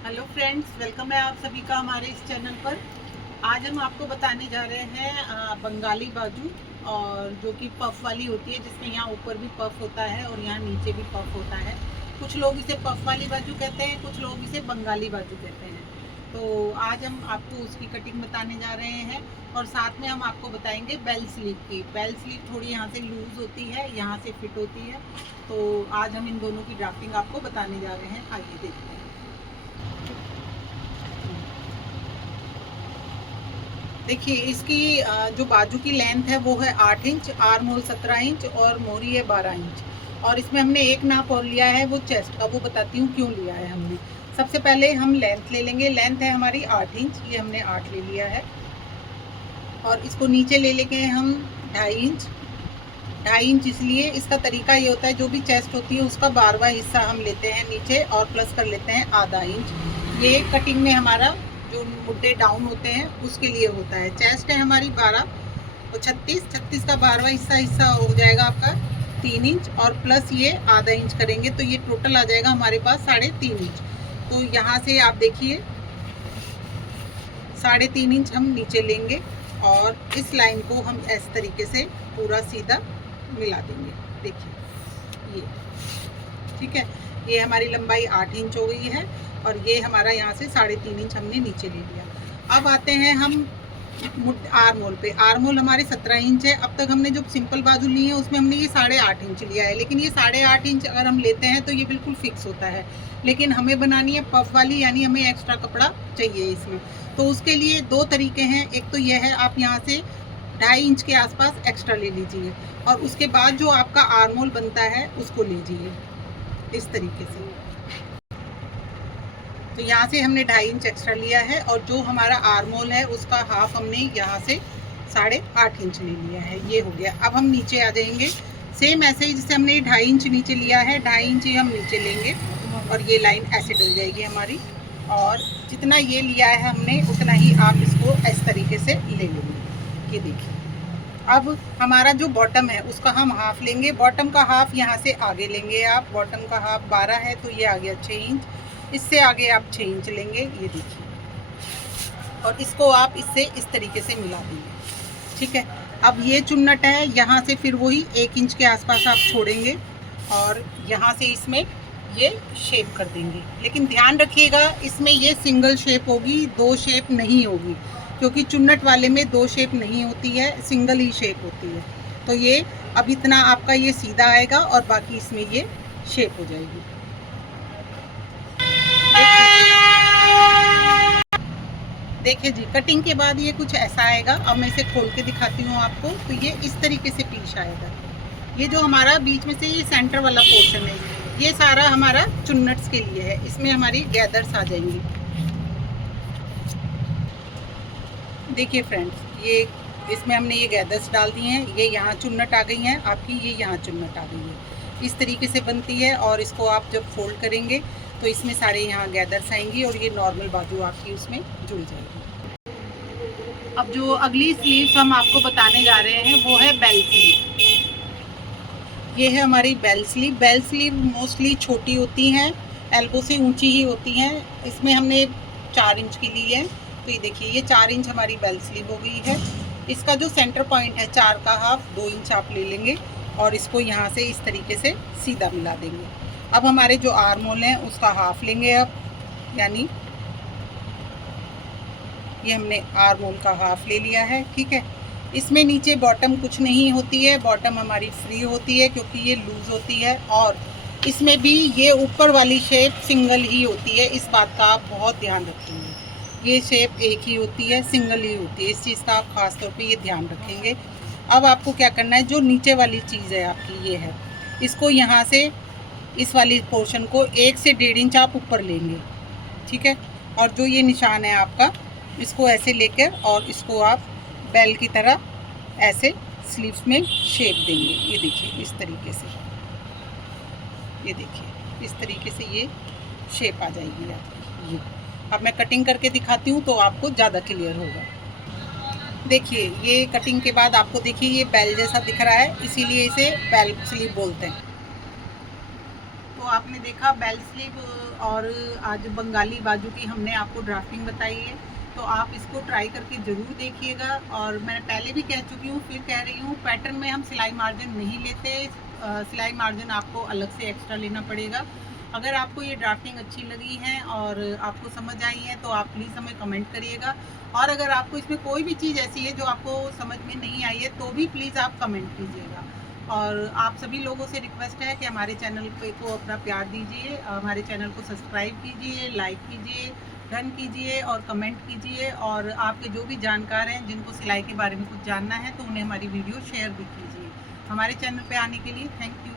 Hello friends, welcome है आप सभी का हमारे इस चैनल पर। आज हम आपको बताने जा रहे हैं बंगाली बाजू, और जो कि पफ वाली होती है, जिसमें यहाँ ऊपर भी पफ होता है और यहाँ नीचे भी पफ होता है। कुछ लोग इसे पफ वाली बाजू कहते हैं, कुछ लोग इसे बंगाली बाजू कहते हैं। तो आज हम आपको उसकी कटिंग बताने जा रहे हैं और साथ में हम आपको बताएंगे बेल स्लीव की। बेल स्लीव थोड़ी यहाँ से लूज होती है, यहाँ से फिट होती है। तो आज हम इन दोनों की ड्राफ्टिंग आपको बताने जा रहे हैं। आइए देखते हैं। देखिए, इसकी जो बाजू की लेंथ है वो है 8 इंच, आर्म होल 17 इंच और मोहरी है 12 इंच। और इसमें हमने एक नाप और लिया है वो चेस्ट का, वो बताती हूँ क्यों लिया है हमने। सबसे पहले हम लेंथ ले लेंगे। लेंथ है हमारी 8 इंच, ये हमने 8 ले लिया है। और इसको नीचे ले लेंगे हम 2.5 इंच। 2.5 इंच इसलिए, इसका तरीका ये होता है, जो भी चेस्ट होती है उसका 12वां हिस्सा हम लेते हैं नीचे और प्लस कर लेते हैं आधा इंच। ये कटिंग में हमारा जो मुड्डे डाउन होते हैं उसके लिए होता है। चेस्ट है हमारी 12 और 36 का 12वां हिस्सा हो जाएगा आपका 3 इंच, और प्लस ये आधा इंच करेंगे तो ये टोटल आ जाएगा हमारे पास 3.5 इंच। तो यहाँ से आप देखिए 3.5 इंच हम नीचे लेंगे और इस लाइन को हम इस तरीके से पूरा सीधा मिला देंगे। देखिए ये ठीक है। ये हमारी लंबाई 8 इंच हो गई है और ये हमारा यहाँ से 3.5 इंच हमने नीचे ले लिया। अब आते हैं हम आर्म होल पे। आर्म होल हमारे 17 इंच है। अब तक हमने जो सिंपल बाजू ली है उसमें हमने ये 8.5 इंच लिया है, लेकिन ये 8.5 इंच अगर हम लेते हैं तो ये बिल्कुल फिक्स होता है। लेकिन हमें बनानी है पफ वाली, यानी हमें एक्स्ट्रा कपड़ा चाहिए इसमें। तो उसके लिए दो तरीके हैं। एक तो यह है, आप यहाँ से 2.5 इंच के आसपास एक्स्ट्रा ले लीजिए और उसके बाद जो आपका आर्म होल बनता है उसको लीजिए इस तरीके से। तो यहाँ से हमने 2.5 इंच एक्स्ट्रा लिया है और जो हमारा आर्म होल है उसका हाफ हमने यहाँ से 8.5 इंच ले लिया है। ये हो गया। अब हम नीचे आ जाएंगे सेम ऐसे ही, जैसे हमने 2.5 इंच नीचे लिया है, 2.5 इंच ही हम नीचे लेंगे और ये लाइन ऐसे डल जाएगी हमारी। और जितना ये लिया है हमने उतना ही आप इसको इस तरीके से ले लेंगे। ये देखिए, अब हमारा जो बॉटम है उसका हम हाफ लेंगे। बॉटम का हाफ यहाँ से आगे लेंगे आप। बॉटम का हाफ 12 है तो ये आ गया 6 इंच। इससे आगे आप 6 इंच लेंगे, ये देखिए, और इसको आप इससे इस तरीके से मिला देंगे। ठीक है। अब ये चुन्नट है, यहाँ से फिर वही 1 इंच के आसपास आप छोड़ेंगे और यहाँ से इसमें ये शेप कर देंगे। लेकिन ध्यान रखिएगा, इसमें ये सिंगल शेप होगी, 2 शेप नहीं होगी, क्योंकि चुन्नट वाले में 2 शेप नहीं होती है, सिंगल ही शेप होती है। तो ये अब इतना आपका ये सीधा आएगा और बाकी इसमें ये शेप हो जाएगी। देखिए जी, कटिंग के बाद ये कुछ ऐसा आएगा। अब मैं इसे खोल के दिखाती हूँ आपको। तो ये इस तरीके से पीस आएगा। ये जो हमारा बीच में से ये सेंटर वाला पोर्शन है, ये सारा हमारा चुन्नट्स के लिए है। इसमें हमारी गैदर्स आ जाएंगी। देखिए फ्रेंड्स, ये इसमें हमने ये गैदर्स डाल दिए हैं। ये यहाँ चुन्नट आ गई हैं आपकी, ये यहाँ चुन्नट आ गई है। इस तरीके से बनती है और इसको आप जब फोल्ड करेंगे तो इसमें सारे यहाँ गैदर्स आएंगी और ये नॉर्मल बाजू आपकी उसमें जुड़ जाएगी। अब जो अगली स्लीव्स हम आपको बताने जा रहे हैं वो है बेल स्लीव। ये है हमारी bell sleeve. Bell sleeve mostly छोटी होती हैं, एल्बो से ऊंची ही होती हैं। इसमें हमने 4 इंच की ली है। तो ये देखिए, ये 4 इंच हमारी बेल स्लीव हो गई है। इसका जो सेंटर पॉइंट है 4 का हाफ 2 इंच आप ले लेंगे और इसको यहाँ से इस तरीके से सीधा मिला देंगे। अब हमारे जो आर्म होल हैं उसका हाफ लेंगे अब, यानी ये हमने आर्म होल का हाफ ले लिया है। ठीक है। इसमें नीचे बॉटम कुछ नहीं होती है, बॉटम हमारी फ्री होती है क्योंकि ये लूज होती है। और इसमें भी ये ऊपर वाली शेप सिंगल ही होती है, इस बात का आप बहुत ध्यान रखेंगे। ये शेप एक ही होती है, सिंगल ही होती है, इस चीज़ का आप खास तौर पे ये ध्यान रखेंगे। अब आपको क्या करना है, जो नीचे वाली चीज़ है आपकी ये है, इसको यहाँ से इस वाली पोर्शन को 1 से 1.5 इंच आप ऊपर लेंगे। ठीक है। और जो ये निशान है आपका, इसको ऐसे लेकर और इसको आप बेल की तरह ऐसे स्लीव्स में शेप देंगे। ये देखिए इस तरीके से, ये देखिए इस तरीके से ये शेप आ जाएगी आपकी। ये अब मैं कटिंग करके दिखाती हूँ तो आपको ज़्यादा क्लियर होगा। देखिए, ये कटिंग के बाद आपको देखिए ये बेल जैसा दिख रहा है, इसीलिए इसे बेल स्लीव बोलते हैं। तो आपने देखा बेल स्लीव और आज बंगाली बाजू की हमने आपको ड्राफ्टिंग बताई है, तो आप इसको ट्राई करके ज़रूर देखिएगा। और मैं पहले भी कह चुकी हूँ, फिर कह रही हूँ, पैटर्न में हम सिलाई मार्जिन नहीं लेते, सिलाई मार्जिन आपको अलग से एक्स्ट्रा लेना पड़ेगा। अगर आपको ये ड्राफ्टिंग अच्छी लगी है और आपको समझ आई है तो आप प्लीज़ हमें कमेंट करिएगा। और अगर आपको इसमें कोई भी चीज़ ऐसी है जो आपको समझ में नहीं आई है तो भी प्लीज़ आप कमेंट कीजिएगा। और आप सभी लोगों से रिक्वेस्ट है कि हमारे चैनल को अपना प्यार दीजिए, हमारे चैनल को सब्सक्राइब कीजिए, लाइक कीजिए, डन कीजिए और कमेंट कीजिए। और आपके जो भी जानकार हैं जिनको सिलाई के बारे में कुछ जानना है तो उन्हें हमारी वीडियो शेयर भी कीजिए। हमारे चैनल पे आने के लिए थैंक यू।